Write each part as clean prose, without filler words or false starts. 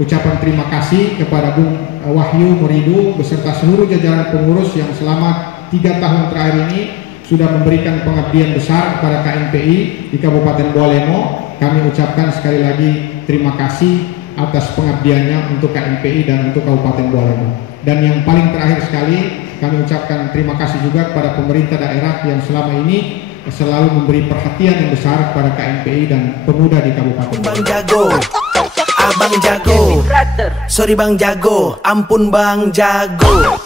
ucapan terima kasih kepada Bung Wahyu Muridu beserta seluruh jajaran pengurus yang selama 3 tahun terakhir ini sudah memberikan pengabdian besar kepada KNPI di Kabupaten Bawalemo. Kami ucapkan sekali lagi terima kasih atas pengabdiannya untuk KNPI dan untuk Kabupaten Bawalemo. Dan yang paling terakhir sekali, kami ucapkan terima kasih juga kepada pemerintah daerah yang selama ini selalu memberi perhatian yang besar kepada KNPI dan pemuda di Kabupaten Bang Jago, Abang Jago, sorry Bang Jago, ampun Bang Jago.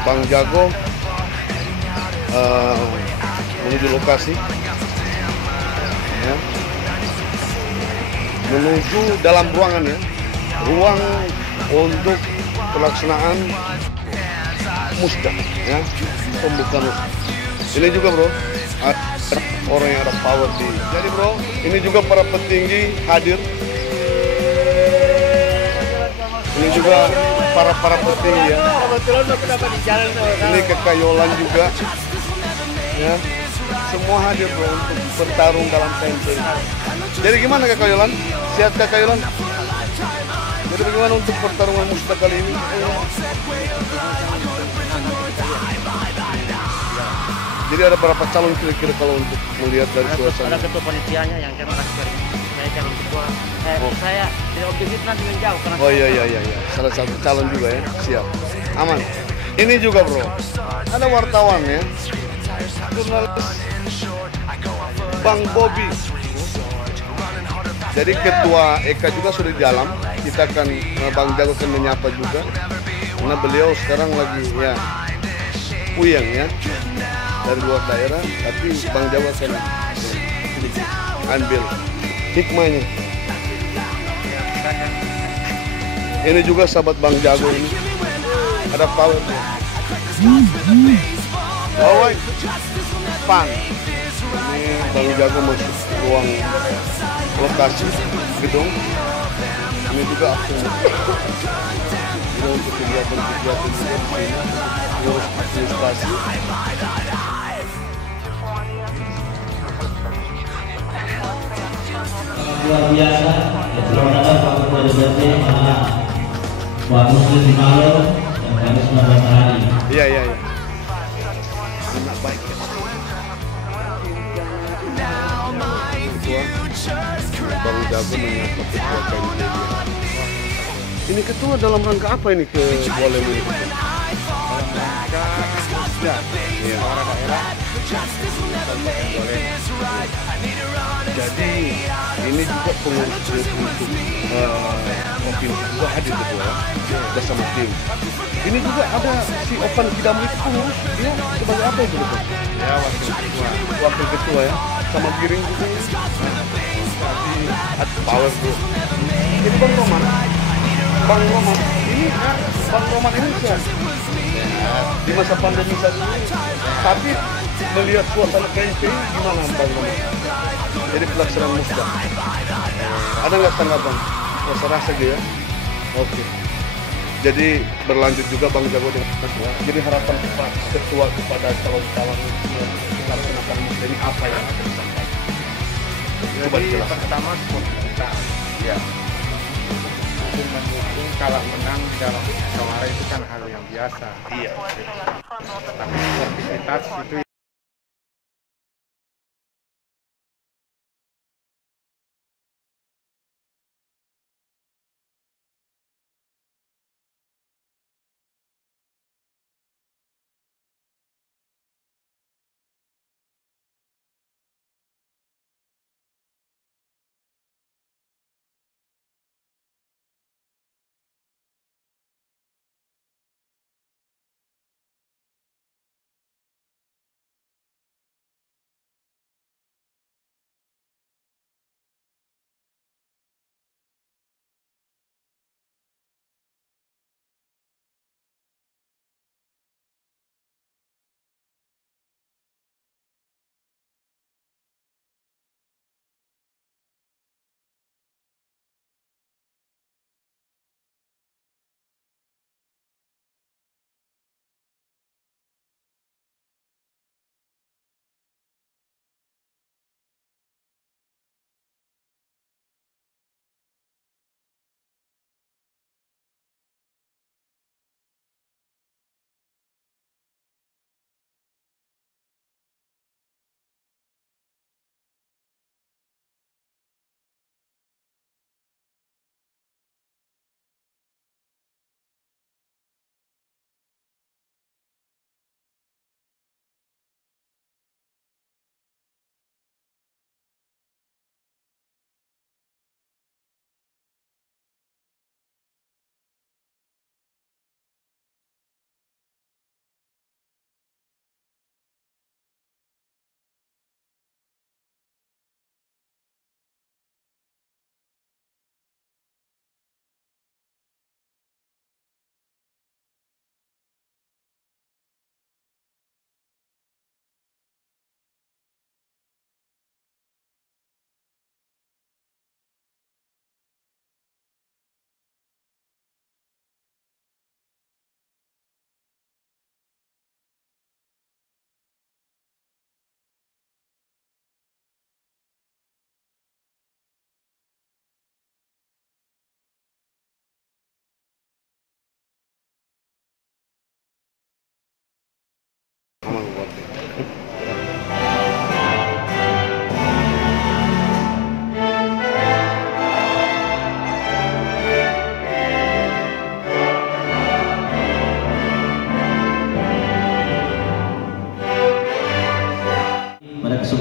Bang Jago menuju lokasi ya, menuju dalam ruangan ya, ruang untuk pelaksanaan musda ya, pembukaan musda. Ini juga bro, ada orang yang ada power di. Jadi bro, ini juga para petinggi hadir. Ini juga para petinggi ya. Ini kekayolan juga ya. Semua hadir bro untuk bertarung dalam KNPI. Jadi gimana kekayolan? Sehat kekayolan? Jadi bagaimana untuk pertarungan musda kali ini? Jadi ada berapa calon kira-kira kalau untuk melihat dari suasana? Ada ketua panitianya yang kan saya calon ketua. Saya tidak objektif nanti menjauh karena. Oh iya. Salah satu calon juga ya. Siap. Aman. Ini juga bro. Ada wartawan ya. Jurnalis Bang Bobi. Jadi ketua Eka juga sudah di dalam. Kita akan Bang Jago akan menyapa juga. Karena beliau sekarang lagi ya puyeng ya dari luar daerah. Tapi Bang Jago akan ambil hikmahnya. Ini juga sahabat Bang Jago ini. Ada power. Alright. Pan. Ini Bang Jago masuk ruang lokasi gedung. Ini juga aksen. Ini untuk kegiatan-kegiatan juga di sini. Ngurus administrasi. Luar biasa, selamat datang Pak Ketua DPRD, Pak Muslim di Malo, dan kami semua hari. Iya. Anak baik ya. Ketua Bang Jago menyapa ketua KNPI. Ini ketua dalam rangka apa ini ke Bawalemo ini? Iya. Jadi ini juga pengurus untuk provinsi juga hadir ketua bersama tim. Ini juga ada si Opan Kidamli itu pengurus, dia sebagai apa itu betul? Ya Wakil ketua ya, sama Giring juga. Tapi ada power bro. Ini Bang Roman ini Bang Roman ini siapa? Di masa pandemi saat ini. Tapi melihat suasana KNPI gimana Bang Roman? Jadi pelaksanaan musda. Ada nggak tanggapan? Rasa gitu ya? Oke. Jadi berlanjut juga Bang Jago dengan ketua. Jadi harapan Pak Ketua kepada calon-calon yang melaksanakan musda ini apa yang akan disampaikan? Coba jelaskan. Pertama kita ya mendukung kalah menang dalam musyawarah itu kan hal yang biasa. Iya. Tapi sportivitas itu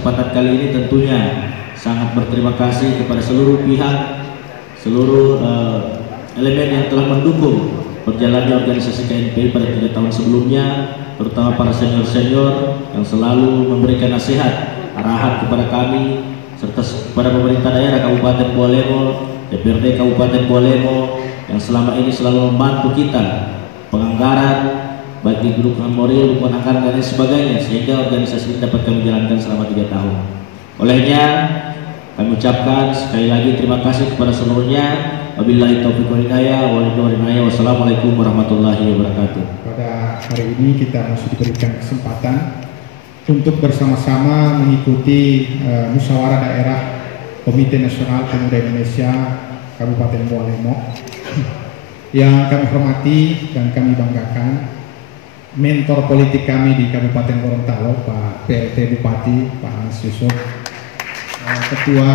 kesempatan kali ini tentunya sangat berterima kasih kepada seluruh pihak, seluruh elemen yang telah mendukung berjalannya organisasi KNPI pada 3 tahun sebelumnya, terutama para senior-senior yang selalu memberikan nasihat, arahan kepada kami, serta kepada pemerintah daerah Kabupaten Bualemo, DPRD Kabupaten Bualemo yang selama ini selalu membantu kita penganggaran, baik di dukungan moral, dukungan anggaran dan lain sebagainya, sehingga organisasi ini dapat kami jalankan selama 3 tahun. Olehnya kami ucapkan sekali lagi terima kasih kepada seluruhnya. Wabillahi taufiq wal hidayah. Wassalamualaikum warahmatullahi wabarakatuh. Pada hari ini kita masih diberikan kesempatan untuk bersama-sama mengikuti musyawarah daerah Komite Nasional Pemuda Indonesia Kabupaten Bualemo. Yang kami hormati dan kami banggakan, mentor politik kami di Kabupaten Gorontalo, Pak PLT Bupati, Pak Hans Yusuf, Ketua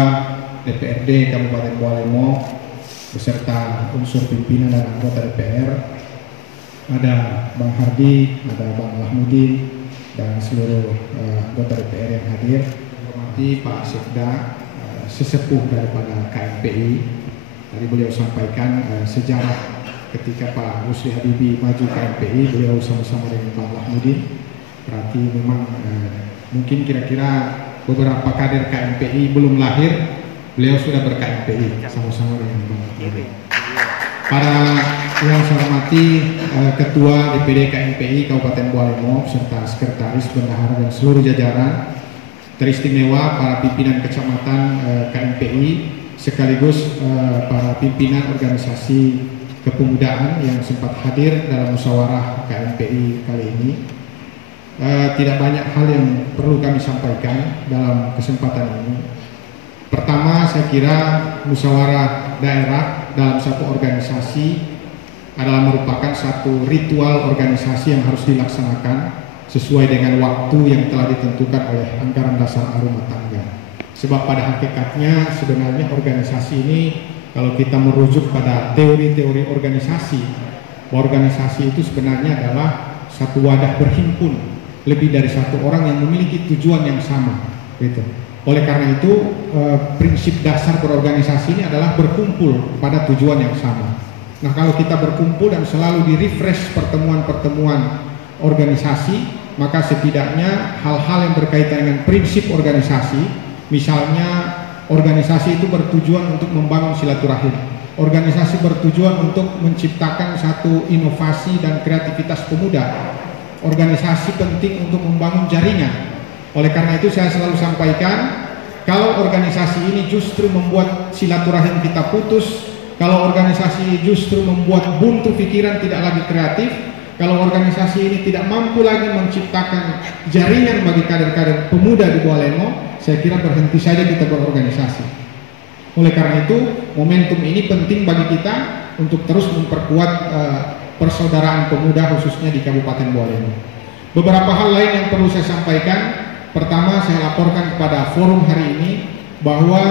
DPRD Kabupaten Bualemo, beserta unsur pimpinan dan anggota DPR, ada Bang Hardi, ada Bang Lahmudin, dan seluruh anggota DPR yang hadir. Hormati Pak Sekda, sesepuh daripada KNPI. Tadi beliau sampaikan sejarah ketika Pak Rusli Habibie maju KNPI, beliau sama-sama dengan Bang Lahmudin. Berarti memang mungkin kira-kira beberapa kader KNPI belum lahir, beliau sudah ber-KNPI sama-sama dengan Bang Lahmudin. Para yang saya hormati Ketua DPD KNPI Kabupaten Bualemo serta Sekretaris, Bendahara dan seluruh jajaran, teristimewa para pimpinan kecamatan KNPI sekaligus para pimpinan organisasi kepemudaan yang sempat hadir dalam musyawarah KNPI kali ini. Tidak banyak hal yang perlu kami sampaikan dalam kesempatan ini. Pertama, saya kira musyawarah daerah dalam satu organisasi adalah merupakan satu ritual organisasi yang harus dilaksanakan sesuai dengan waktu yang telah ditentukan oleh anggaran dasar rumah tangga. Sebab pada hakikatnya sebenarnya organisasi ini, kalau kita merujuk pada teori-teori organisasi, bahwa organisasi itu sebenarnya adalah satu wadah berhimpun lebih dari satu orang yang memiliki tujuan yang sama, gitu. Oleh karena itu, prinsip dasar berorganisasi ini adalah berkumpul pada tujuan yang sama. Nah, kalau kita berkumpul dan selalu di-refresh pertemuan-pertemuan organisasi, maka setidaknya hal-hal yang berkaitan dengan prinsip organisasi, misalnya organisasi itu bertujuan untuk membangun silaturahim, organisasi bertujuan untuk menciptakan satu inovasi dan kreativitas pemuda, organisasi penting untuk membangun jaringan. Oleh karena itu saya selalu sampaikan, kalau organisasi ini justru membuat silaturahim kita putus, kalau organisasi ini justru membuat buntu pikiran, tidak lagi kreatif, kalau organisasi ini tidak mampu lagi menciptakan jaringan bagi kader-kader pemuda di Bualemo, saya kira berhenti saja kita berorganisasi. Oleh karena itu, momentum ini penting bagi kita untuk terus memperkuat persaudaraan pemuda khususnya di Kabupaten Bualemo. Beberapa hal lain yang perlu saya sampaikan. Pertama, saya laporkan kepada forum hari ini bahwa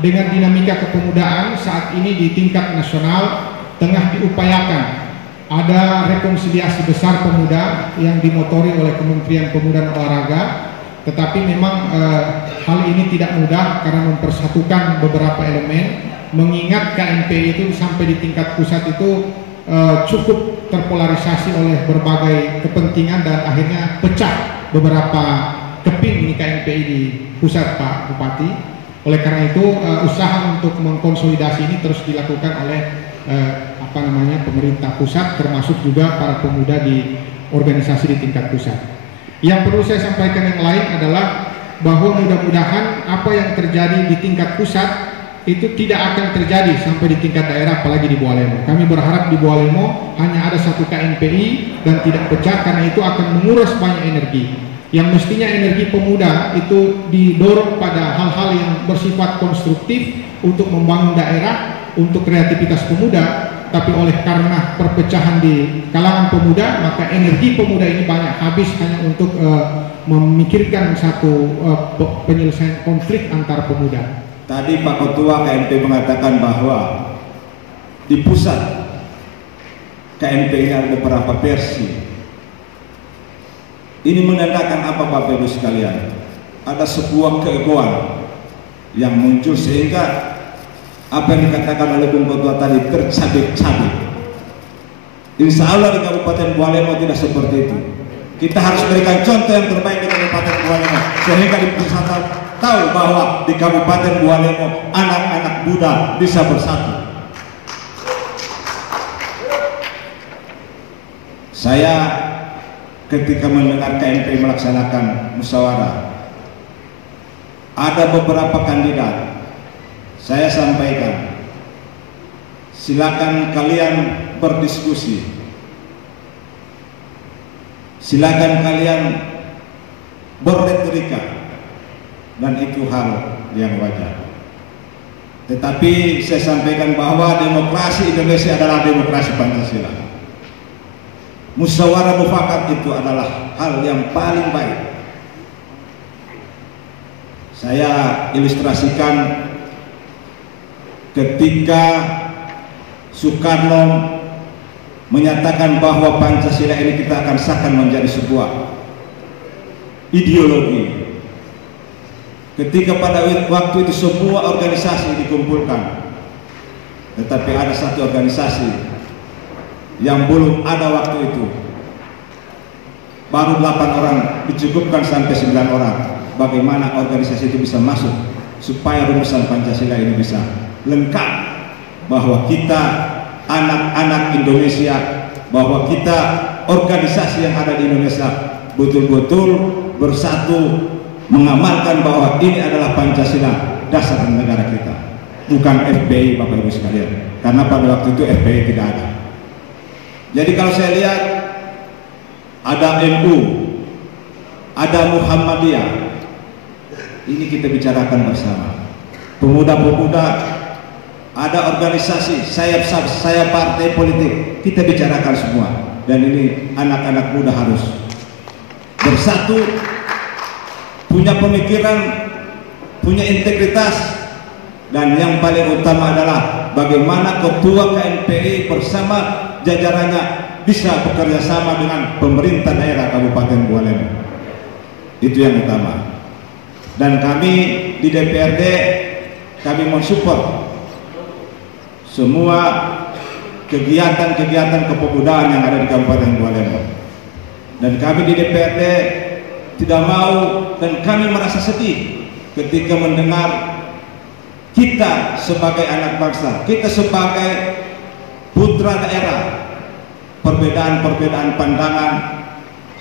dengan dinamika kepemudaan saat ini di tingkat nasional tengah diupayakan ada rekonsiliasi besar pemuda yang dimotori oleh Kementerian Pemuda dan Olahraga, tetapi memang hal ini tidak mudah karena mempersatukan beberapa elemen, mengingat KNPI itu sampai di tingkat pusat itu cukup terpolarisasi oleh berbagai kepentingan dan akhirnya pecah beberapa keping ini KNPI di pusat, Pak Bupati. Oleh karena itu usaha untuk mengkonsolidasi ini terus dilakukan oleh pemerintah pusat, termasuk juga para pemuda di organisasi di tingkat pusat. Yang perlu saya sampaikan yang lain adalah bahwa mudah-mudahan apa yang terjadi di tingkat pusat itu tidak akan terjadi sampai di tingkat daerah, apalagi di Bualemo. Kami berharap di Bualemo hanya ada satu KNPI dan tidak pecah, karena itu akan menguras banyak energi. Yang mestinya energi pemuda itu didorong pada hal-hal yang bersifat konstruktif untuk membangun daerah, untuk kreativitas pemuda, tapi oleh karena perpecahan di kalangan pemuda, maka energi pemuda ini banyak habis hanya untuk memikirkan satu penyelesaian konflik antar pemuda. Tadi Pak Ketua KNPI mengatakan bahwa di pusat KNPI ada beberapa versi. Ini menandakan apa Bapak Ibu sekalian? ada sebuah keegoan yang muncul sehingga apa yang dikatakan oleh Bung Ketua tadi tercabik-cabik. Insya Allah di Kabupaten Bualemo tidak seperti itu. Kita harus berikan contoh yang terbaik di Kabupaten Bualemo sehingga di pusat tahu bahwa di Kabupaten Bualemo anak-anak muda bisa bersatu. Saya ketika mendengar KNPI melaksanakan musyawarah, ada beberapa kandidat, saya sampaikan, silakan kalian berdiskusi, silakan kalian berretorika, dan itu hal yang wajar. Tetapi saya sampaikan bahwa demokrasi Indonesia adalah demokrasi Pancasila. Musyawarah mufakat itu adalah hal yang paling baik. Saya ilustrasikan ketika Soekarno menyatakan bahwa Pancasila ini kita akan sahkan menjadi sebuah ideologi. Ketika pada waktu itu semua organisasi dikumpulkan, tetapi ada satu organisasi yang belum ada waktu itu, baru 8 orang, dicukupkan sampai 9 orang. Bagaimana organisasi itu bisa masuk supaya rumusan Pancasila ini bisa lengkap, bahwa kita anak-anak Indonesia, bahwa kita organisasi yang ada di Indonesia betul-betul bersatu mengamalkan bahwa ini adalah Pancasila, dasar negara kita, bukan FPI, Bapak Ibu sekalian, karena pada waktu itu FPI tidak ada. Jadi kalau saya lihat ada NU, ada Muhammadiyah, ini kita bicarakan bersama. Pemuda-pemuda, ada organisasi, sayap partai politik, kita bicarakan semua. Dan ini anak-anak muda harus bersatu, punya pemikiran, punya integritas, dan yang paling utama adalah bagaimana ketua KNPI bersama jajarannya bisa bekerja sama dengan pemerintah daerah Kabupaten Bualemo. Itu yang utama. Dan kami di DPRD, kami mensupport semua kegiatan-kegiatan kepemudaan yang ada di Kabupaten Bualemo. Dan kami di DPRD tidak mau dan kami merasa sedih ketika mendengar kita sebagai anak bangsa, kita sebagai putra daerah, perbedaan-perbedaan pandangan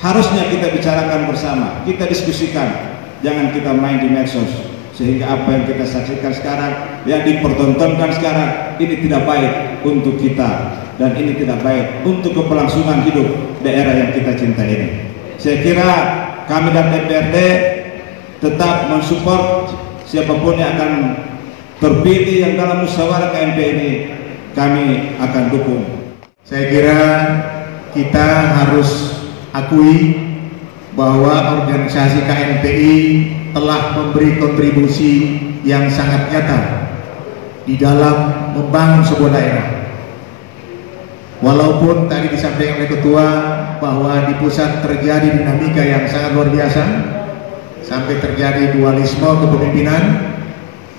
harusnya kita bicarakan bersama, kita diskusikan. Jangan kita main di medsos, sehingga apa yang kita saksikan sekarang, yang dipertontonkan sekarang, ini tidak baik untuk kita, dan ini tidak baik untuk keberlangsungan hidup daerah yang kita cintai ini. Saya kira kami dan DPRD tetap mensupport siapapun yang akan terpilih yang dalam musyawarah KNP ini, kami akan dukung. Saya kira kita harus akui bahwa organisasi KNPI telah memberi kontribusi yang sangat nyata di dalam membangun sebuah daerah. Walaupun tadi disampaikan oleh Ketua bahwa di pusat terjadi dinamika yang sangat luar biasa, sampai terjadi dualisme kepemimpinan,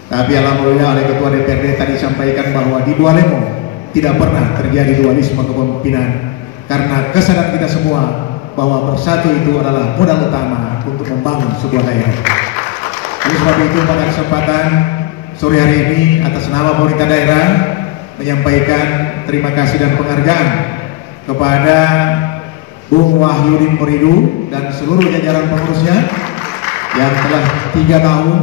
tapi alhamdulillah oleh Ketua DPRD tadi sampaikan bahwa di Bualemo tidak pernah terjadi dualisme kepemimpinan, karena kesadaran kita semua bahwa bersatu itu adalah modal utama untuk membangun sebuah daerah. Oleh sebab itu pada kesempatan sore hari ini atas nama pemerintah daerah menyampaikan terima kasih dan penghargaan kepada Bung Wahyudin Muridu dan seluruh jajaran pengurusnya yang telah 3 tahun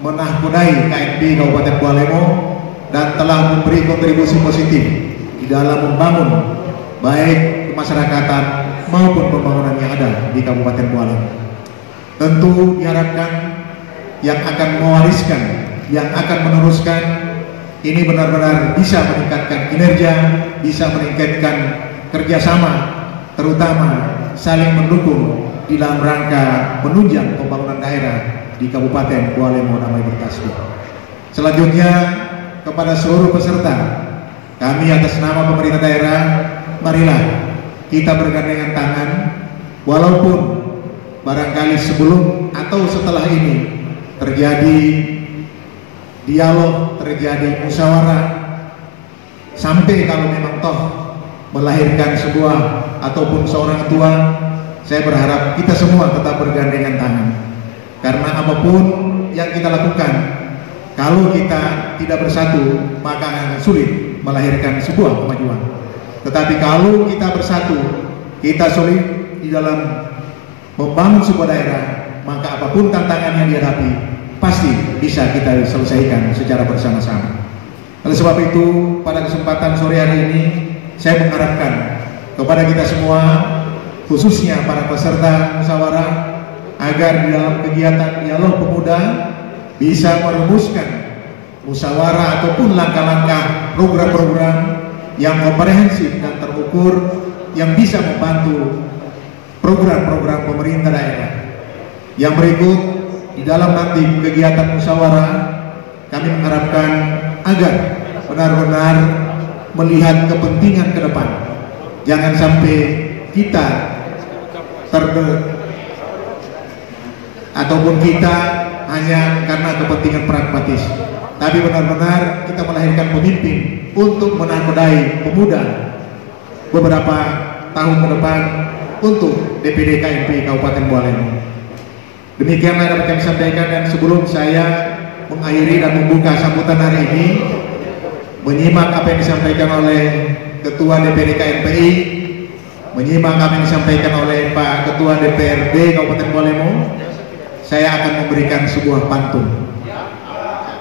menahkodai KNPI Kabupaten Bualemo dan telah memberi kontribusi positif di dalam membangun baik kemasyarakatan maupun pembangunan yang ada di Kabupaten Bualemo. Tentu diharapkan yang akan mewariskan, yang akan meneruskan ini benar-benar bisa meningkatkan kinerja, bisa meningkatkan kerjasama, terutama saling mendukung di dalam rangka menunjang pembangunan daerah di Kabupaten Bualemo Damai Bertasbih. Selanjutnya kepada seluruh peserta, kami atas nama pemerintah daerah, marilah kita bergandengan tangan, walaupun barangkali sebelum atau setelah ini terjadi dialog, terjadi musyawarah, sampai kalau memang toh melahirkan sebuah ataupun seorang tua, saya berharap kita semua tetap bergandengan tangan. Karena apapun yang kita lakukan, kalau kita tidak bersatu, maka akan sulit melahirkan sebuah kemajuan. Tetapi kalau kita bersatu, kita solid di dalam membangun sebuah daerah, maka apapun tantangan yang dihadapi, pasti bisa kita selesaikan secara bersama-sama. Oleh sebab itu, pada kesempatan sore hari ini, saya mengharapkan kepada kita semua, khususnya para peserta musyawarah, agar di dalam kegiatan dialog pemuda bisa merumuskan musyawarah ataupun langkah-langkah program-program yang komprehensif dan terukur yang bisa membantu program-program pemerintah daerah. Yang berikut, di dalam nanti kegiatan musyawarah, kami mengharapkan agar benar-benar melihat kepentingan ke depan. Jangan sampai kita ataupun kita hanya karena kepentingan pragmatis, tapi benar-benar kita melahirkan pemimpin untuk menakodai pemuda beberapa tahun ke depan untuk DPD KNPI Kabupaten Bua Lemo. Demikianlah dapat kami sampaikan, dan sebelum saya mengakhiri dan membuka sambutan hari ini, menyimak apa yang disampaikan oleh Ketua DPD KNPI, menyimak apa yang disampaikan oleh Pak Ketua DPRD Kabupaten Bua Lemo, saya akan memberikan sebuah pantun.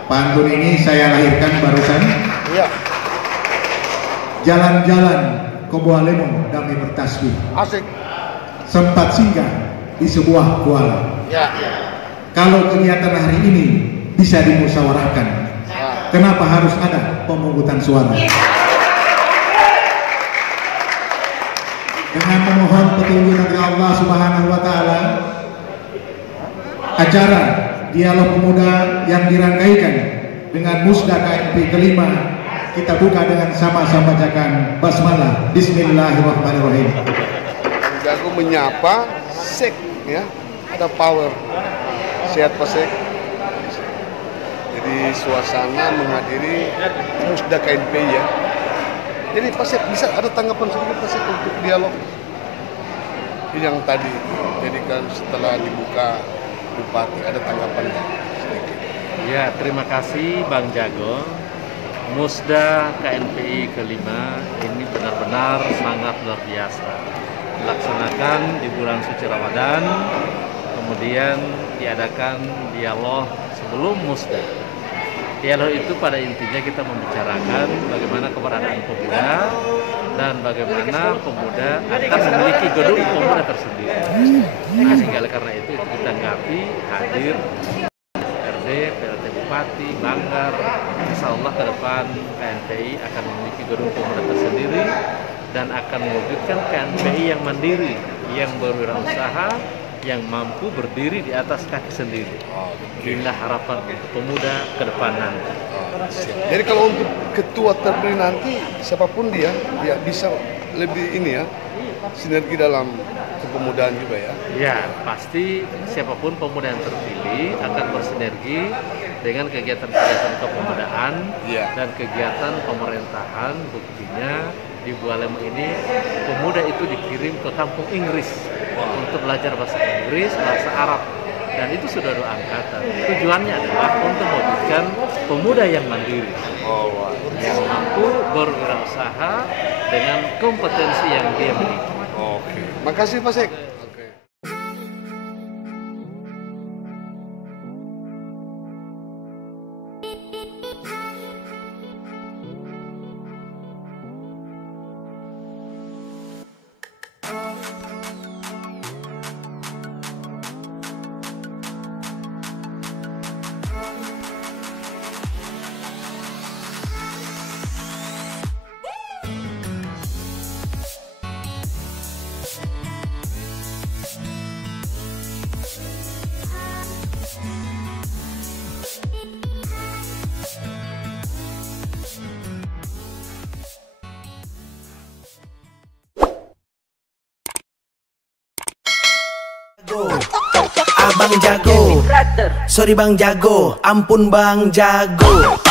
Pantun ini saya lahirkan barusan. Jalan-jalan ke Bua Lemo damai bertasbih. Asik. Sempat singgah di sebuah kuala. Kalau kegiatan hari ini bisa dimusyawarahkan, kenapa harus ada pemungutan suara? Dengan memohon petunjuk dari Allah Subhanahu wa Ta'ala, acara dialog pemuda yang dirangkaikan dengan Musda KNPI kelima, kita buka dengan sama-sama bacakan basmalah. Bismillahirrahmanirrahim. Jago menyapa Sek, ya, ada power. Sehat Pak Sek. Jadi suasana menghadiri Musda KNPI, ya. Jadi Pak Sek, bisa ada tanggapan sedikit Pak Sek untuk dialog yang tadi? Jadi kan setelah dibuka Bupati, ada tanggapan sedikit? Ya, terima kasih Bang Jago. Musda KNPI kelima ini benar-benar sangat luar biasa. Dilaksanakan di bulan suci Ramadan, kemudian diadakan dialog sebelum Musda. Dialog itu pada intinya kita membicarakan bagaimana keberadaan pemuda dan bagaimana pemuda akan memiliki gedung pemuda tersendiri. Sehingga karena itu kita nggapi hadir RD, PLT Bupati, Banggar. Insya Allah ke depan KNPI akan memiliki gedung pemuda tersendiri dan akan mewujudkan KNPI yang mandiri, yang berwirausaha, yang mampu berdiri di atas kaki sendiri. Inilah harapan untuk pemuda ke depan nanti. Jadi kalau untuk ketua terpilih nanti, siapapun dia bisa lebih ini, ya, sinergi dalam kepemudaan juga, ya. Ya, pasti siapapun pemuda yang terpilih akan bersinergi dengan kegiatan-kegiatan kepemudaan dan kegiatan pemerintahan. Buktinya di Bua Lemo ini pemuda itu dikirim ke kampung Inggris untuk belajar bahasa Inggris, bahasa Arab, dan itu sudah 2 angkatan. Tujuannya adalah untuk mewujudkan pemuda yang mandiri, yang mampu berwirausaha dengan kompetensi yang dia miliki. Oke, makasih Pak Sek. Abang jago, sorry Bang Jago, ampun Bang Jago.